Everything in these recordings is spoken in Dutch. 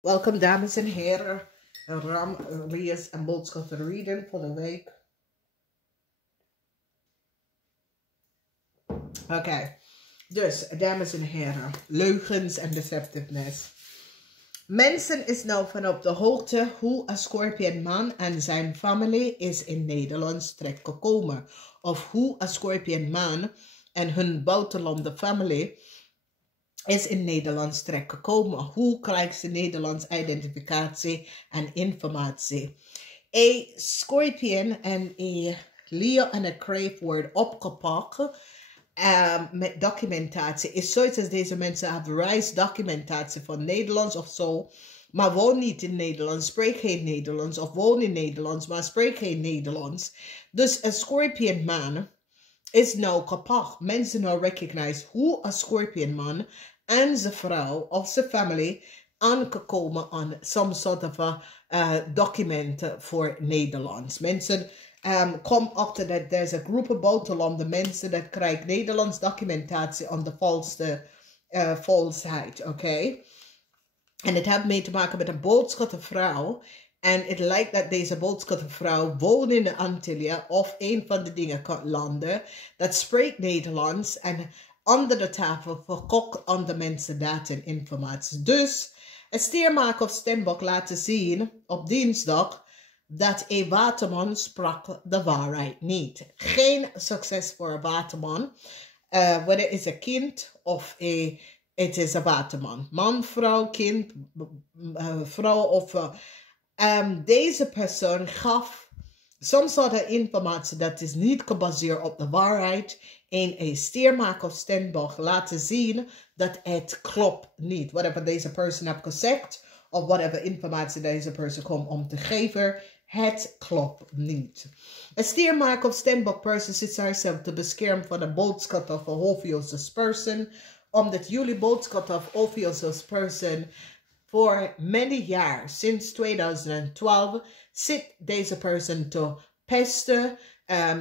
Welkom dames en heren. Een ram, lees en boodschappen reading voor de week. Oké, dus dames en heren, leugens en deceptiveness. Mensen is nou van op de hoogte hoe een Scorpion man en zijn familie is in Nederland terecht gekomen. Of hoe een Scorpion man en hun buitenlandse familie is in Nederland terecht gekomen. Hoe krijgt ze Nederlands identificatie en informatie? Een Scorpion en een Leeuw en een Crave wordt opgepakt met documentatie. Is zoiets als deze mensen hebben reisdocumentatie van Nederlands of zo, maar woon niet in Nederland, spreek geen Nederlands, of woon in Nederlands, maar spreek geen Nederlands. Dus een Scorpion man is nou kapot. Mensen nou recognize hoe een Scorpion man en zijn vrouw of zijn familie aangekomen aan some sort of documenten voor Nederlands. Mensen kom achter dat er is een groep buitenlandse mensen dat krijgt Nederlands documentatie aan de valsheid, oké? En het heeft mee te maken met een boodschattervrouw. En het lijkt dat deze boodschattervrouw woont in de Antillen of een van de dingen kan landen. Dat spreekt Nederlands en onder de tafel verkoopt aan de mensen data en informatie. Dus een steermaker of stembok laten zien op dinsdag dat een waterman sprak de waarheid niet. Geen succes voor een waterman. Whether het is een kind of het is een waterman. Man, vrouw, kind, vrouw of... deze persoon gaf soms soort informatie dat is niet gebaseerd op de waarheid. En een steermaker of stembok laten zien dat het klopt niet. Whatever deze persoon heeft gezegd of whatever informatie deze persoon komt om te geven, het klopt niet. Een steermaker of stembok persoon zit zichzelf te beschermen van de boodschap of een Ophiuchus persoon, omdat jullie boodschap of Ophiuchus persoon voor many jaar, sinds 2012, zit deze persoon te pesten.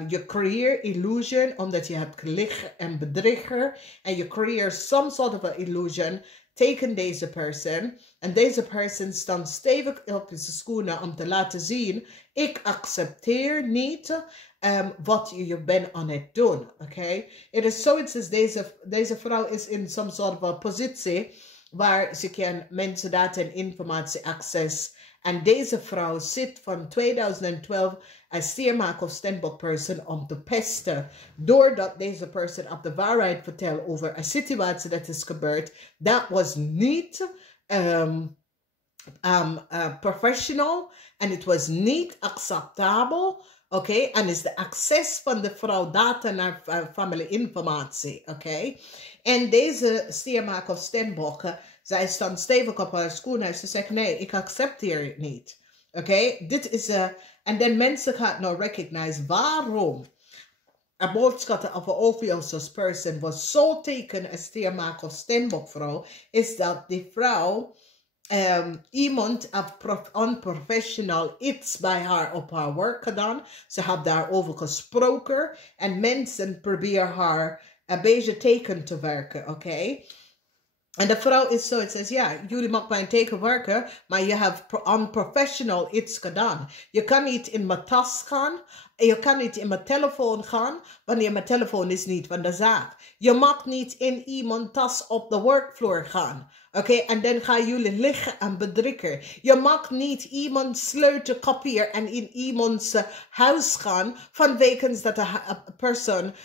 Je creëert illusion, omdat je hebt gelicht en bedrieger. En je creëert some sort of a illusion tegen deze persoon. En deze persoon staat stevig op zijn schoenen om te laten zien, ik accepteer niet wat je bent aan het doen. Oké? Het is zoiets als deze vrouw is in some sort of a positie waar ze kan mensen data en informatie access. En deze vrouw zit van 2012 als steermaker of stembok persoon om te pesten. Doordat deze persoon op de waarheid vertelt over een situatie dat is gebeurd. Dat was niet professional. En het was niet acceptabel. Oké, en is de access van de vrouw data naar familieinformatie. Oké, en deze steermaker of stembok, zij staan stevig op haar schoenen en ze zegt, nee, ik accepteer het niet. Oké, dit is en dan mensen gaan nou recognize waarom een boodschap of een Ophiuchus persoon was zo teken een steermaker of stembokvrouw, is dat die vrouw iemand unprofessional iets bij haar op haar werk gedaan. Ze had daarover gesproken en mensen proberen haar een beetje teken te werken, oké? En de vrouw is zo, het zegt, ja, jullie mag bij een teken werken, maar je hebt unprofessional iets gedaan. Je kan niet in mijn tas gaan, je kan niet in mijn telefoon gaan, wanneer mijn telefoon is niet van de zaak. Je mag niet in iemands tas op de werkvloer gaan. Oké, en dan gaan jullie liggen en bedrikken. Je mag niet iemands sleutel kopiëren en in iemands huis gaan, vanwege dat een persoon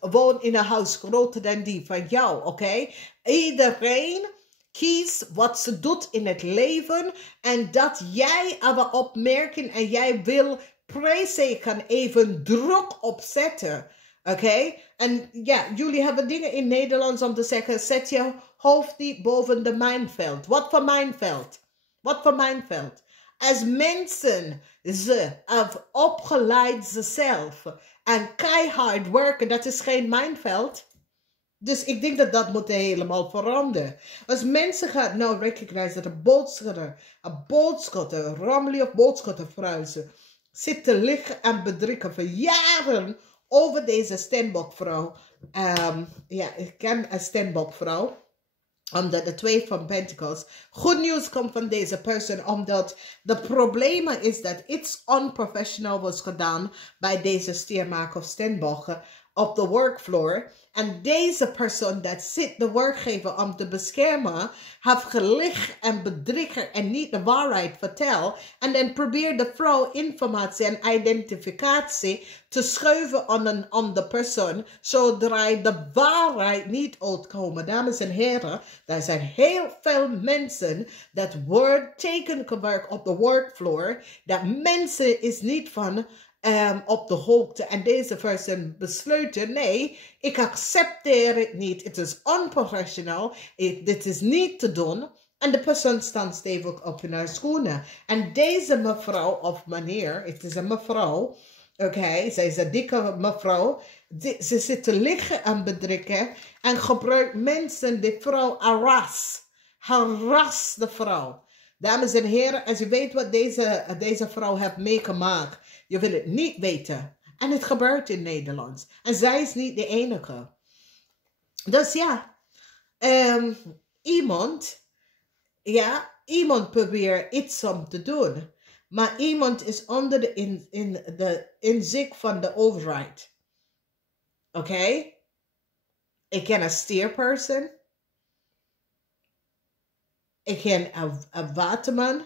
woont in een huis groter dan die van jou, oké? Iedereen kiest wat ze doet in het leven en dat jij aber opmerken en jij wil prijzen kan even druk opzetten. Oké? En ja, jullie hebben dingen in Nederlands om te zeggen, zet je hoofd niet boven de mijnveld. Wat voor mijnveld? Wat voor mijnveld? Als mensen ze hebben opgeleid zichzelf en keihard werken, dat is geen mijnveld. Dus ik denk dat dat moet helemaal veranderen. Als mensen gaan nou recognize dat een boodschatter, Ramli of boodschattervrouw zit te liggen en bedrikken voor jaren over deze stembokvrouw. Ja, ik ken een stembokvrouw. Omdat de 2 van Pentacles. Goed nieuws komt van deze persoon. Omdat de problemen is dat iets unprofessional was gedaan bij deze stiermaker of stenbogen op de workfloor. En deze persoon dat zit de werkgever om te beschermen, heeft gelicht en bedriegen en niet de waarheid verteld. En dan probeert de vrouw informatie en identificatie te schuiven aan de persoon, zodra de waarheid niet uitkomt. Dames en heren, er zijn heel veel mensen dat wordt tekengewerkt op de workfloor, dat mensen is niet van op de hoogte. En deze persoon besluiten, nee, ik accepteer het niet. Het is unprofessional. Dit is niet te doen. En de persoon staat stevig op in haar schoenen. En deze mevrouw of meneer, het is een mevrouw, oké, zij is een dikke mevrouw. Ze zit te liggen en bedrikken en gebruikt mensen, de vrouw harass de vrouw. Dames en heren, als je weet wat deze vrouw heeft meegemaakt, je wil het niet weten. En het gebeurt in Nederland. En zij is niet de enige. Dus ja, iemand probeert iets om te doen. Maar iemand is onder de inzicht van de overheid. Oké? Ik ken een stierperson. Ik ken een waterman,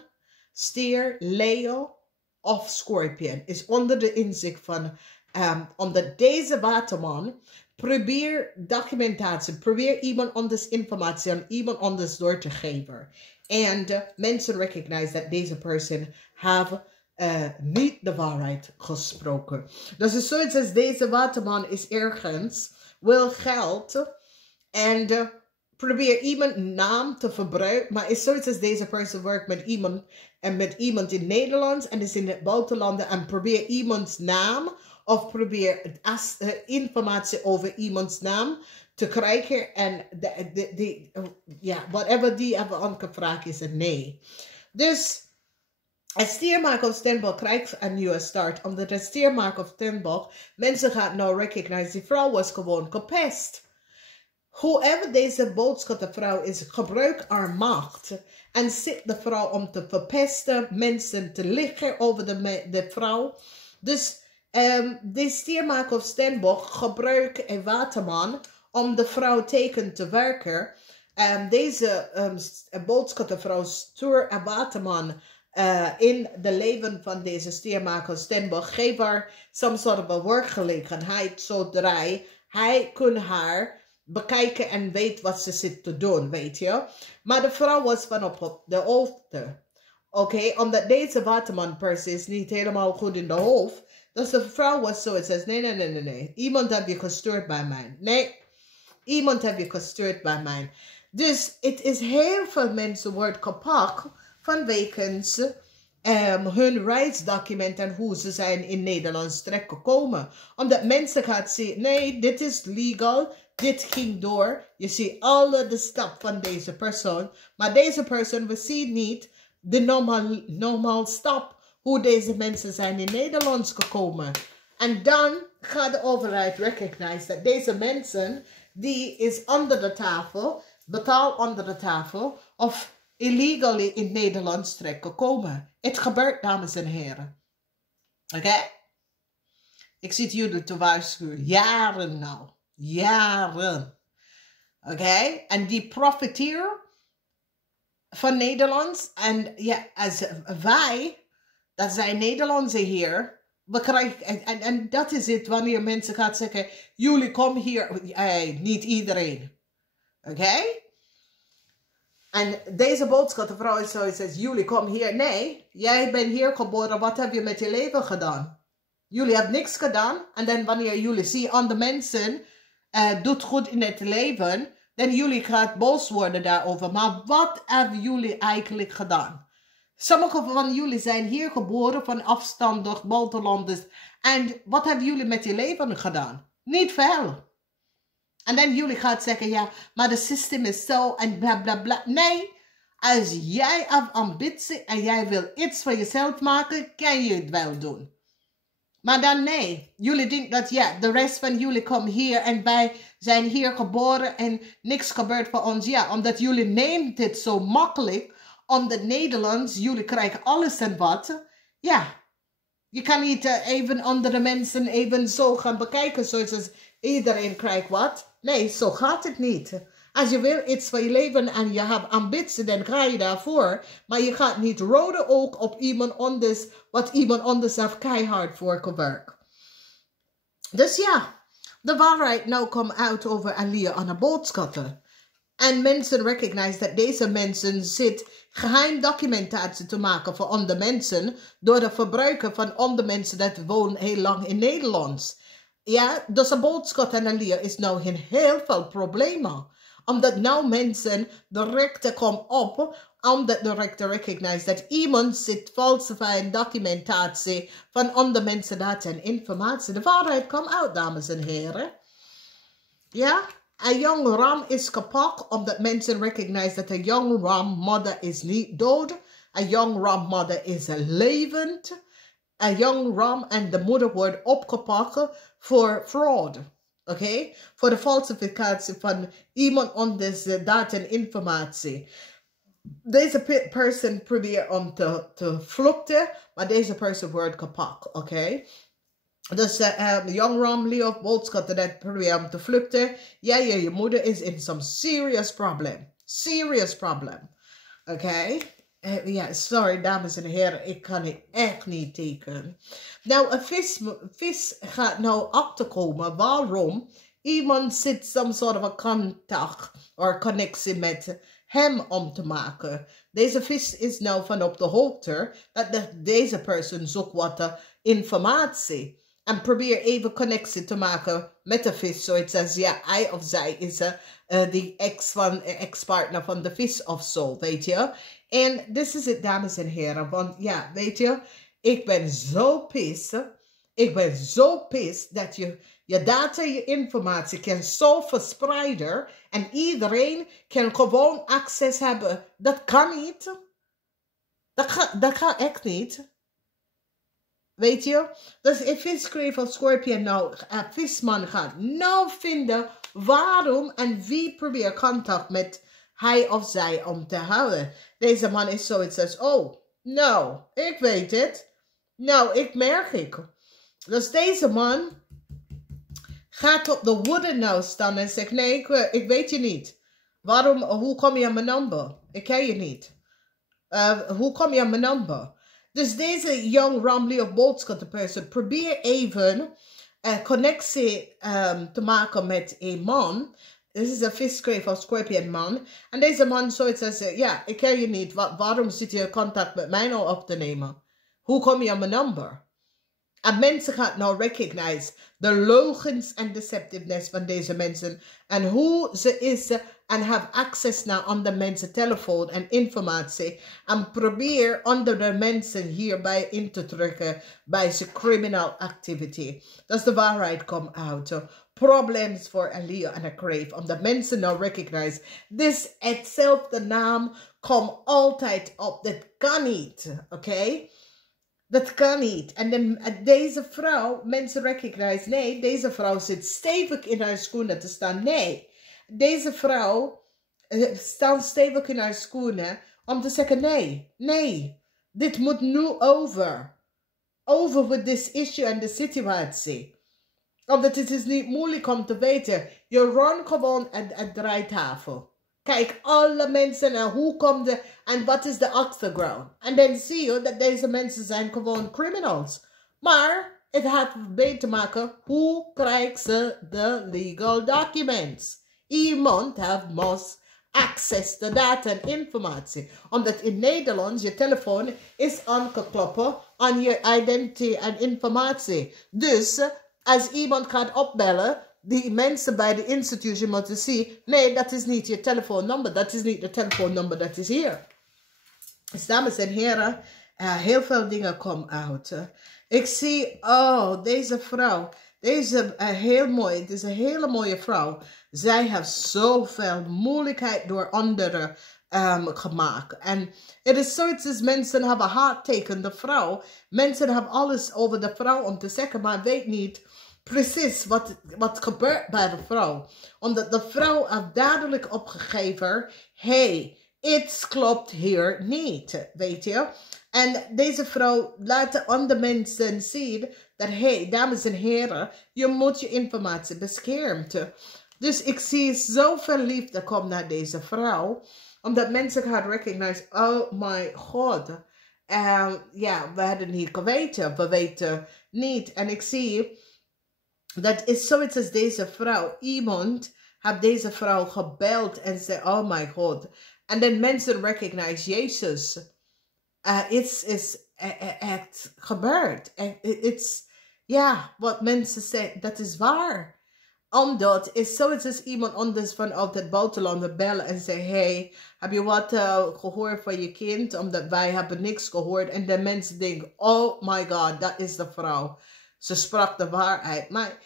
stier, leeuw of scorpion. Is onder de inzicht van, omdat deze waterman probeer documentatie, probeer iemand anders informatie aan iemand anders door te geven. En mensen recognize dat deze persoon heeft niet de waarheid gesproken. Dus het is zoiets als deze waterman is ergens, wil geld en probeer iemand naam te verbruiken, maar is zoiets als deze persoon werkt met iemand in Nederland en is in het buitenland en probeer iemands naam of probeer informatie over iemands naam te krijgen en whatever die hebben aangevraagd is een nee. Dus een stiermaker of stenboog krijgt een nieuwe start, omdat de stiermaker of stenboog mensen gaan nou recognize die vrouw was gewoon gepest. Whoever deze boodschappenvrouw is, gebruikt haar macht en zit de vrouw om te verpesten, mensen te liggen over de vrouw. Dus de stiermaker of stenboog gebruikt een waterman om de vrouw tegen te werken. Deze boodschappenvrouw stuurt een waterman in de leven van deze stiermaker of stenboog. Geef haar some sort of werkgelegenheid, zodra hij kan haar bekijken en weet wat ze zit te doen, weet je. Maar de vrouw was van op de hoogte. Oké, omdat deze waterman precies niet helemaal goed in de hoofd. Dus de vrouw was zo, het zegt, nee. Iemand heb je gestuurd bij mij. Nee, iemand heb je gestuurd bij mij. Dus het is heel veel mensen worden gepakt vanwege hun reisdocument en hoe ze zijn in Nederland terechtgekomen. Omdat mensen gaan zien, nee, dit is legal. Dit ging door. Je ziet alle de stap van deze persoon. Maar deze persoon, we zien niet de normaal stap. Hoe deze mensen zijn in Nederland gekomen. En dan gaat de overheid recognize dat deze mensen, die is onder de tafel, betaald onder de tafel, of illegally in Nederland terechtgekomen. Het gebeurt, dames en heren. Oké? Ik zit jullie te waarschuwen. Jaren nou. Jaren. Oké? En die profiteer van Nederland. En ja, als wij, dat zijn Nederlandse hier, we krijgen, en dat is het wanneer mensen gaan zeggen, jullie komen hier, niet iedereen. Oké? En deze boodschap, de vrouw is zo, zegt, jullie komen hier, nee, jij bent hier geboren, wat heb je met je leven gedaan? Jullie hebben niks gedaan, en dan wanneer jullie zien andere mensen, doet goed in het leven, dan jullie gaat boos worden daarover. Maar wat hebben jullie eigenlijk gedaan? Sommigen van jullie zijn hier geboren van afstandig buitenlanders. En wat hebben jullie met je leven gedaan? Niet veel. En dan jullie gaat zeggen, ja, maar het systeem is zo en bla bla bla. Nee, als jij hebt ambitie en jij wil iets voor jezelf maken, kan je het wel doen. Maar dan nee, jullie denken dat ja, de rest van jullie komen hier en wij zijn hier geboren en niks gebeurt voor ons. Ja, omdat jullie neemt dit zo makkelijk. Omdat Nederlands, jullie krijgen alles en wat. Ja, je kan niet even andere mensen even zo gaan bekijken. Zoals iedereen krijgt wat. Nee, zo gaat het niet. Als je wil iets van je leven en je hebt ambitie, dan ga je daarvoor. Maar je gaat niet rode oog op iemand anders, wat iemand anders heeft keihard voor gewerkt. Dus ja, de waarheid nou komt uit over Leeuw en de Boogschutter. En mensen recognize dat deze mensen zit geheim documentatie te maken voor andere mensen door de verbruiken van andere mensen dat wonen heel lang in Nederland. Ja, dus de Boogschutter en Leeuw is nou heel veel problemen. Omdat nou mensen de rechten komen op, omdat de rechter recognize dat iemand zit falsifying documentatie van andere mensen data en informatie. De waarheid komt uit, dames en heren. Ja, een jong ram is gepakt omdat mensen recognize dat een jong ram mother is niet dood. Een jong ram mother is levend. Een jong ram en de moeder wordt opgepakt voor fraud. Oké? Voor de falsificatie van iemand anders data en informatie. Deze persoon probeert om te vluchten, maar deze persoon wordt gepakt. Oké? Dus de young ram Leeuw Boogschutter dat probeert om te vluchten. Ja, je moeder is in some serious problem. Serious problem. Oké? Ja, sorry dames en heren, ik kan het echt niet tekenen. Nou, een vis gaat nou achterkomen waarom iemand zit some sort of a contact of connectie met hem om te maken. Deze vis is nou van op de hoogte dat deze persoon zoekt wat informatie. En probeer even connectie te maken met de vis. Zoiets als, ja, hij of zij is de ex-partner van de vis of zo, weet je. En dit is het, dames en heren. Want ja, weet je, ik ben zo pissed. Ik ben zo pissed dat je data, je informatie kan zo verspreiden. En iedereen kan gewoon access hebben. Dat kan niet. Dat gaat echt niet. Weet je? Dus een viskreef of scorpion nou, een visman gaat nou vinden waarom en wie probeert contact met hij of zij om te houden. Deze man is zoiets als, oh, nou, ik weet het. Nou, ik merk het. Dus deze man gaat op de woede nou staan en zegt, nee, ik weet je niet. Waarom, hoe kom je aan mijn nummer? Ik ken je niet. Hoe kom je aan mijn nummer? Dus deze young ram Leeuw Boogschutter person probeer even connectie te maken met een man. Dit is een viskreef of scorpion man. En deze man zoiets als, ja, ik ken je niet. Waarom zit je in contact met mij nou op te nemen? Hoe kom je aan mijn nummer? En mensen gaan nou recognize de leugens en deceptiveness van deze mensen. En hoe ze is en have access naar andere mensen telefoon en informatie. En probeer andere mensen hierbij in te drukken bij zijn criminal activity. Dus de waarheid komt uit. Problems voor een Leeuw en een Crave. Omdat mensen nou recognize. Dus hetzelfde naam komt altijd op. Dat kan niet. Oké? Dat kan niet. En dan deze vrouw, mensen recognize, nee, deze vrouw zit stevig in haar schoenen te staan. Nee, deze vrouw staat stevig in haar schoenen om te zeggen, nee, dit moet nu over. Over with this issue en de situatie. Omdat het is niet moeilijk om te weten. Je runt gewoon een draaitafel. Kijk, alle mensen en hoe komt de en wat is de achtergrond. En dan zie je dat deze mensen zijn gewoon criminals. Maar het heeft mee te maken, hoe krijgen ze de legal documents? Iemand must access to data en informatie. Omdat in Nederland je telefoon is aangeklopt aan je identity en informatie. Dus als iemand gaat opbellen, die mensen bij de institutie moeten zien, nee, dat is niet je telefoonnummer, dat is niet de telefoonnummer, dat is hier. Dus dames en heren, heel veel dingen komen uit. Ik zie, oh, deze vrouw, deze heel mooi, het is een hele mooie vrouw. Zij heeft zoveel moeilijkheid door anderen gemaakt. En het is zoiets als mensen hebben haat tegen de vrouw. Mensen hebben alles over de vrouw om te zeggen, maar weet niet. precies wat gebeurt bij de vrouw. Omdat de vrouw heeft duidelijk opgegeven, hey, iets klopt hier niet, weet je. En deze vrouw laat andere mensen zien dat, hey, dames en heren, je moet je informatie beschermen. Dus ik zie zoveel liefde komen naar deze vrouw. Omdat mensen gaan recognize, oh my god. Ja, we hadden niet geweten. We weten niet. En ik zie, dat is zoiets als deze vrouw. Iemand heeft deze vrouw gebeld en zei, oh my god. En dan mensen recognize Jezus. Iets is echt gebeurd. Ja, wat mensen zeggen, dat is waar. Omdat is zoiets als iemand anders vanuit het buitenland bellen en zeggen, hey, heb je wat gehoord van je kind? Omdat wij hebben niks gehoord. En de mensen denken, oh my god, dat is de vrouw. Ze sprak de waarheid. Maar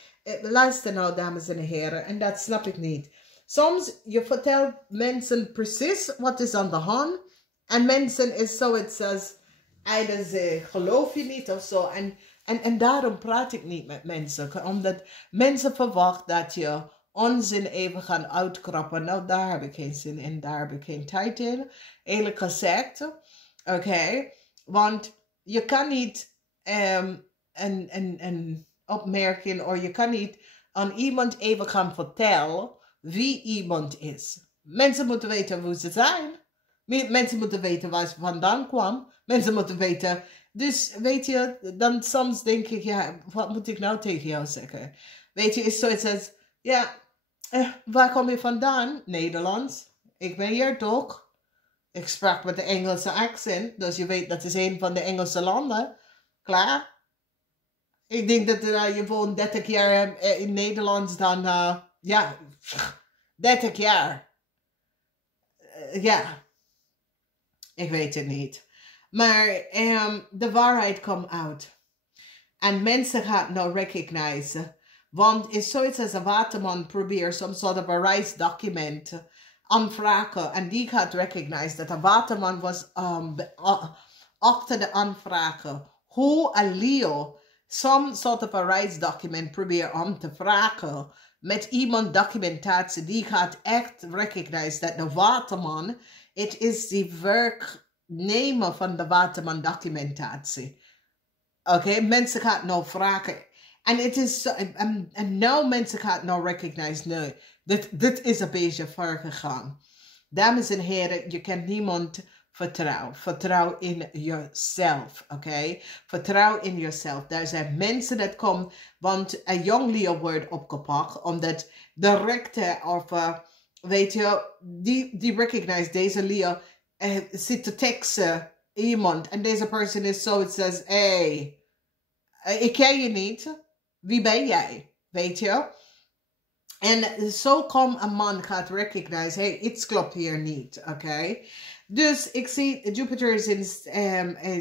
luister nou, dames en heren, en dat snap ik niet. Soms, je vertelt mensen precies wat is aan de hand. En mensen is zoiets als, either ze geloof je niet of zo. En daarom praat ik niet met mensen. Omdat mensen verwachten dat je onzin even gaat uitkrappen. Nou, daar heb ik geen zin in. Daar heb ik geen tijd in. Eerlijk gezegd. Oké. Want je kan niet een opmerking. Of je kan niet aan iemand even gaan vertellen wie iemand is. Mensen moeten weten hoe ze zijn. Mensen moeten weten waar ze vandaan kwam. Mensen moeten weten. Dus weet je, dan soms denk ik, ja, wat moet ik nou tegen jou zeggen? Weet je, is zoiets als, ja, waar kom je vandaan? Nederlands. Ik ben hier toch? Ik sprak met de Engelse accent, dus je weet dat is een van de Engelse landen. Klaar? Ik denk dat je woont 30 jaar in Nederland, dan, ja, 30 jaar. Ja, ik weet het niet. Maar de waarheid komt uit. En mensen gaan nou recognize. Want is zoiets als een waterman probeert some sort of a reisdocument aanvragen. En die gaat recognize dat de waterman was achter de aanvragen. Hoe een Leeuw some sort of a reisdocument probeert aan te vragen. Met iemand documentatie. Die gaat echt recognize dat de waterman, het is die werknemer van de waterman documentatie. Oké, mensen gaan nou vragen. En het is, en nou mensen gaan nou recognize, nee, dit is een beetje ver gegaan. Dames en heren, je kan niemand vertrouwen. Vertrouw in jezelf, oké? Vertrouw in jezelf. Daar zijn mensen dat komen, want een jong Leeuw wordt opgepakt, omdat de rechter of, weet je, die recognize deze Leeuw zit te teksten iemand. En deze persoon is zoiets als, hey, ik ken je niet. Wie ben jij? Weet je? En zo komt een man gaat recognize, hey, iets klopt hier niet. Oké? Dus ik zie, Jupiter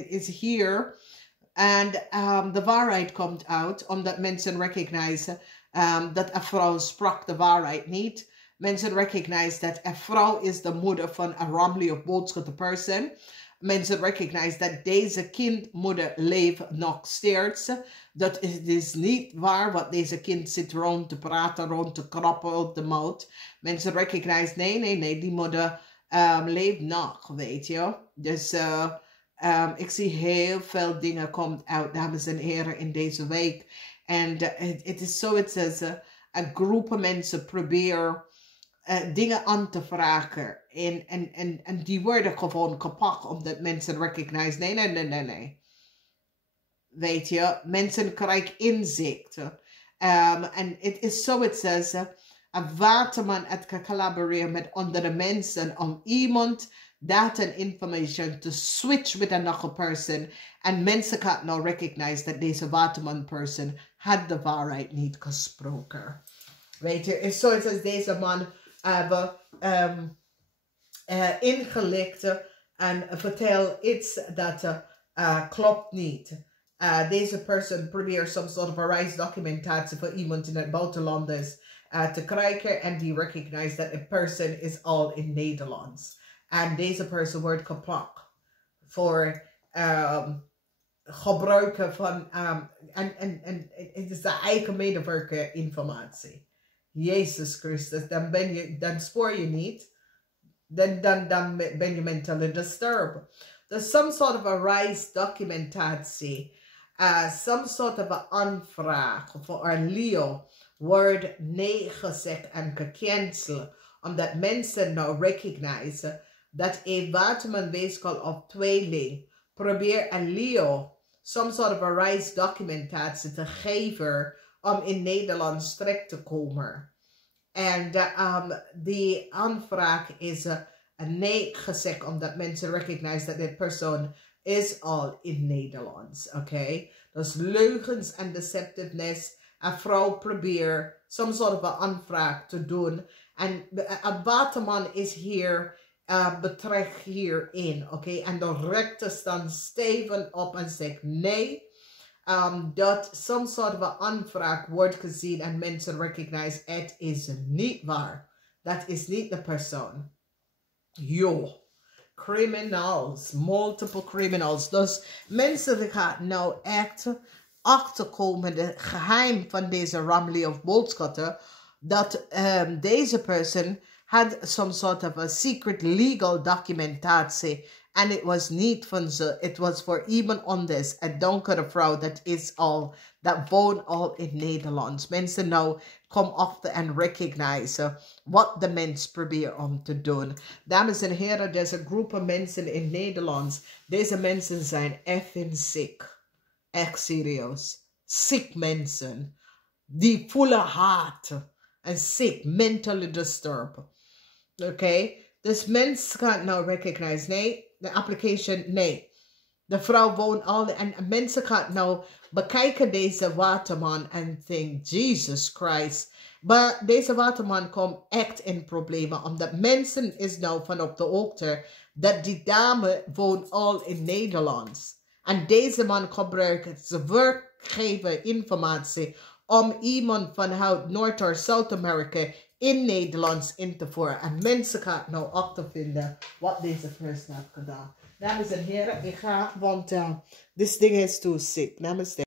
is hier. En de waarheid komt uit. Omdat mensen recognize dat een vrouw sprak de waarheid niet. Mensen recognize dat een vrouw is de moeder van een Romley of Boogschutter person. Mensen recognize dat deze kindmoeder leeft nog steeds. Dat is niet waar wat deze kind zit rond te praten, rond te krappen op de mouth. Mensen recognize, nee, die moeder leeft nog, weet je. Dus ik zie heel veel dingen komen uit, dames en heren, in deze week. En het is zoiets als een groep mensen proberen dingen aan te vragen. En die worden gewoon gepakt omdat mensen recognize, nee. Weet je, mensen krijgen inzichten. En het is zoiets als een waterman het collaboreren met andere mensen om iemand data en information te switch met another person. En mensen gaan nou recognize dat deze waterman person had de waarheid niet gesproken. Weet je, het is zoiets als deze man hebben ingelicht en vertel iets dat klopt niet. Deze persoon probeert some sort of a reisdocumentatie voor iemand in het buitenland te krijgen en die recognize dat een persoon is al in Nederlands. En deze persoon wordt gepakt voor gebruiken van, en het is de eigen medewerker informatie. Jezus Christus, dan spoor je niet. Dan ben je mentally disturbed. There's some sort of a reisdocumentatie. Some sort of a aanvraag voor een Leeuw wordt nee gezegd en gecanceld. Omdat mensen nou recognizen dat een waterman weeskal of tweeling probeert een Leeuw some sort of a reisdocumentatie te geven om in Nederland terecht te komen. En die aanvraag is nee gezegd omdat mensen recognize dat dit persoon is al in Nederland. Oké? Dus leugens en deceptiveness. Een vrouw probeert some sort of aanvraag te doen. En een waterman is hier betrekt hierin. Oké? En de rechter staan stevig op en zegt nee. Dat some sort of aanvraag wordt gezien en mensen recognize het is niet waar. Dat is niet de persoon. Jo, criminals, multiple criminals. Dus mensen gaan nou echt achterkomen de geheim van deze Ramley of Boogschutter. Dat deze persoon had some sort of a secret legal documentatie. En het was niet van ze. Het was voor iemand anders. Een donkere vrouw. Dat woont al in Nederland. Mensen nou komen achter en recognizen wat de mens probeert om te doen. Dames en heren, er is een groep mensen in Nederland. Deze mensen zijn effing ziek. Echt serieus. Ziek mensen. Die voelen haat. En ziek. Mentally disturbed. Oké? Dus mensen gaan nou recognize. Nee. De application, nee. De vrouw woont al en mensen gaan nou bekijken deze waterman en think, Jesus Christ. Maar deze waterman komt echt in problemen, omdat mensen is nou van op de hoogte dat die dame woont al in Nederland. En deze man gebruikt zijn werkgever informatie om iemand vanuit Noord- of Zuid-Amerika in Nederland in te voeren. En mensen gaan nou achtervinden wat deze persoon heeft gedaan. Dames en heren, ik ga, want dit ding is too sick. Namaste.